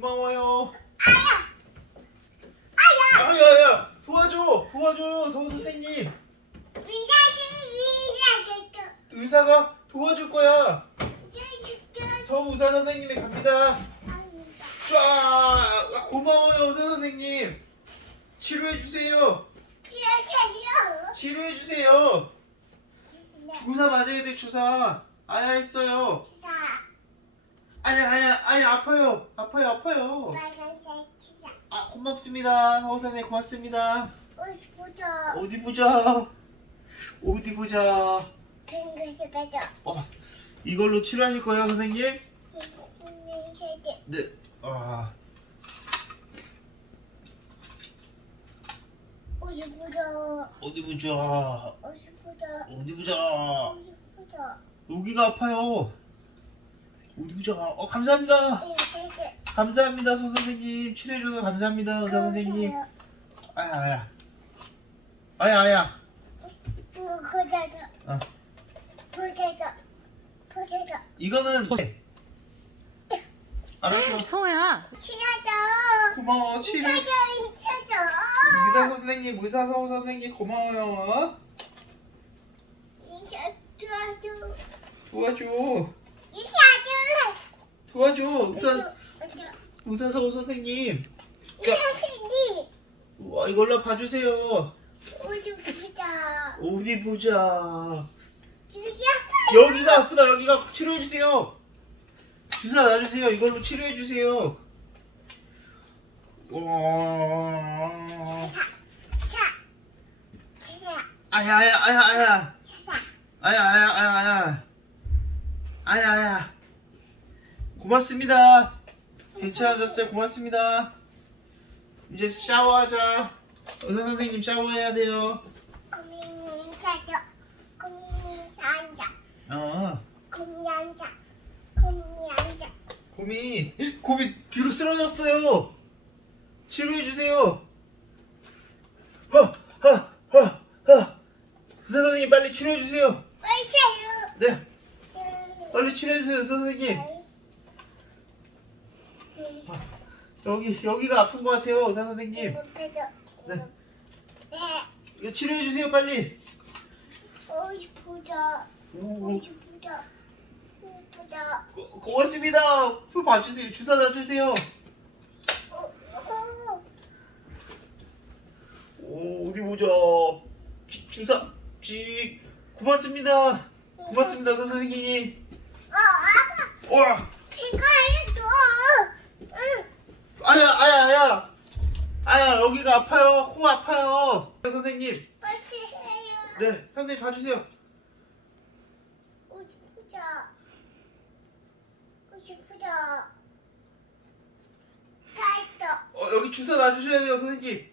고마워요. 아야! 아야! 야 도와줘! 도와줘! 서 선생님! 의사가 도와줄 거야! 서 의사 선생님이 갑니다. 쫙! 아, 고마워요, 의사 선생님! 치료해 주세요! 치료해 주세요! 주사 맞아야 돼, 주사! 아야 했어요! 아야, 아야, 아야, 아파요! 아파요, 아파요! 아, 고맙습니다. 서 선생님, 고맙습니다. 어디 보자. 어디 보자. 어, 이걸로 치료하실 거예요, 선생님? 네. 아, 어디 보자. 어디 보자. 여기가 아파요. 어디 보자. 어, 감사합니다. 감사합니다, 서 선생님. 치료해줘서 감사합니다, 의사 선생님. 아야, 아야. 아야, 아야. 어. 이거는. 알았어. 성우야 고마워, 치료. 의사 선생님, 의사 서 선생님, 고마워요. 도와줘. 도와줘. 의사, 의사 서 선생님. 우와, 이걸로 봐주세요. 어디 보자. 여기가 아프다, 여기가 치료해주세요. 주사 놔주세요. 이걸로 치료해주세요. 와. 아야, 아야, 아야, 아야. 아야, 아야, 아야, 아야. 아야, 아야. 고맙습니다. 괜찮아졌어요. 고맙습니다. 이제 샤워하자. 의사 선생님 샤워해야 돼요. 어. 곰이, 곰이 뒤로 쓰러졌어요. 치료해 주세요. 허, 허, 허, 허. 의사 선생님 빨리 치료해 주세요. 네, 빨리 치료해 주세요, 선생님. 여기, 여기가 아픈 것 같아요, 의사 선생님. 네. 이거 치료해 주세요, 빨리. 오, 고, 고맙습니다. 풀 봐주세요. 주사 놔주세요. 오, 어디 보자. 지- 주사, 지, 고맙습니다. 고맙습니다, 선생님. 와, 아야, 아야, 아야. 아야, 여기가 아파요. 코 아파요. 선생님. 네, 선생님 봐주세요. 어, 여기 주사 놔주셔야 돼요, 선생님.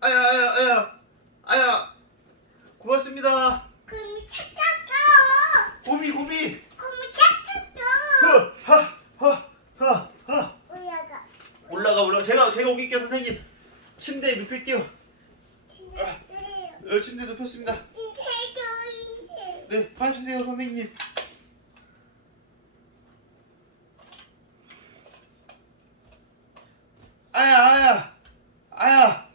아야, 아야, 아야. 아야. 고맙습니다. 고미, 고미. 허, 하, 하, 하, 하. 올라가, 올라가. 제가, 제가 오길게요, 선생님. 침대에 눕힐게요. 어, 침대에 눕혔습니다. 네, 봐주세요, 선생님. 아야, 아야. 아야.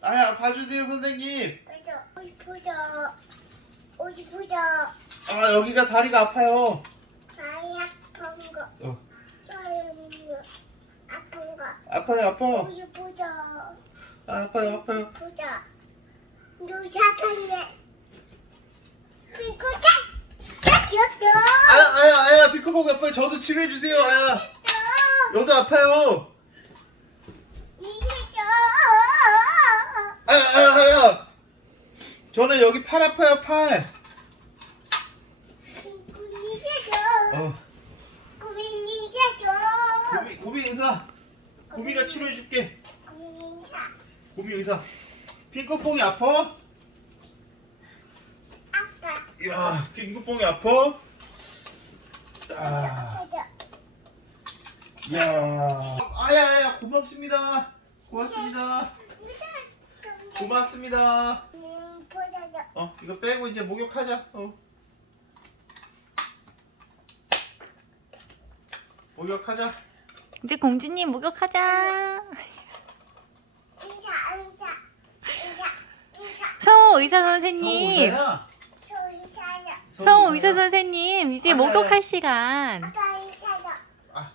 아야, 봐주세요, 선생님. 어디 보자. 아, 여기가 다리가 아파요. 다리 아픈 거. 어, 다리 아파요, 아파. 어디 보자. 아, 아파요, 아파요. 보자. 너 착한데. 이거 짝! 짝! 짝! 아야, 아야, 아야, 피크보그 아파요. 저도 치료해 주세요, 아야. 여도 아파요. 아야, 아야, 아야. 저는 여기 팔 아파요, 팔. 어, 고미, 고미 의사. 고미가 치료해줄게. 고미 의사. 핑크퐁이 아파? 이야, 핑크퐁이 아파? 아, 이야. 아야, 아야, 고맙습니다. 고맙습니다. 고맙습니다. 어, 이거 빼고 이제 목욕하자. 어. 목욕하자. 이제 공주님 목욕하자. 성우 의사 성우 선생님. 의사야. 저 성우 의사 선생님 이제 아, 목욕할 시간. 아빠 인사야 아.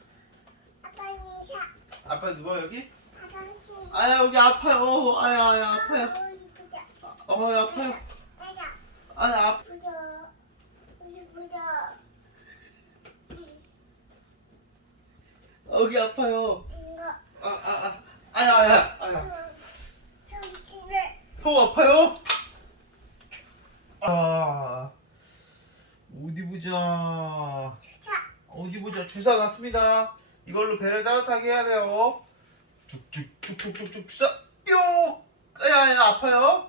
아빠 인사 아빠 누워 여기? 아빠 아야 여기 아파요. 아야 아야 아파요. 어어 아파요. 아야 아야 아파. 보자 보자 보자 여기 아파요. 이거 아아 아. 아야 아야 아야. 저기 집에 형 아파요? 아 어디 보자. 자 어디 보자. 주사 났습니다. 이걸로 배를 따뜻하게 해야 돼요. 쭉쭉쭉쭉쭉쭉 주사 뿅. 아야 아파요?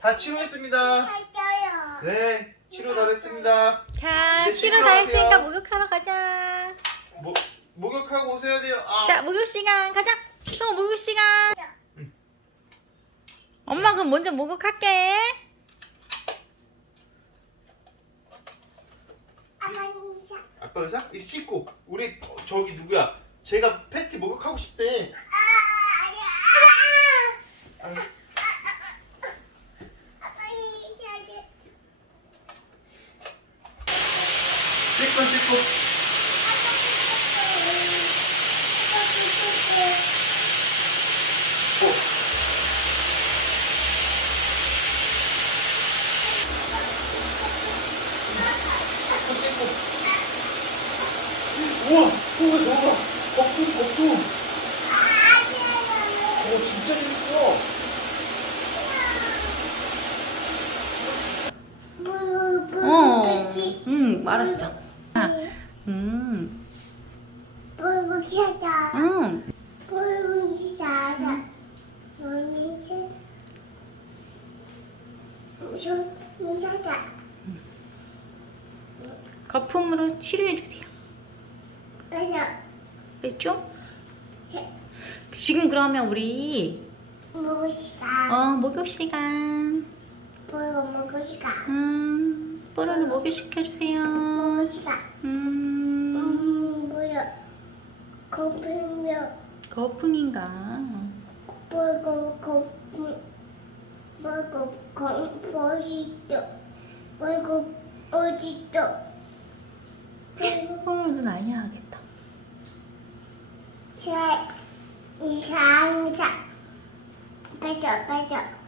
다 치료했습니다. 살쪄요 네 치료 다 됐습니다. 자 치료 씻으러 다 가세요. 했으니까 목욕하러 가자. 목 목욕하고 오셔야 돼요. 아. 자 목욕 시간 가자. 성우 목욕 시간. 자. 엄마 그럼 먼저 목욕할게. 아빠 인사 아빠 의사? 이 씻고 우리 어, 저기 누구야? 제가 팬티 목욕하고 싶대. 아 씻고 씻고. 어. 씻고 씻고. 우와, 우와 봐. 거품 거품. 오 진짜 재밌어. 어. 응 알았어. 아, 음. 응. 무슨 기사자 거품으로 치료해 주세요. 그래서 됐죠? 지금 그러면 우리 먹고 싶다 어 목욕 시간. 보고 먹고 싶다 음. 뽀로로 목욕 시켜주세요. 먹고 싶다 음. 음 뭐야 거품며 거품인가? 보고 거품 보고 보고 어디도 보고 뽀로로도 나야 하겠다. 제 이상자 빼줘 빼줘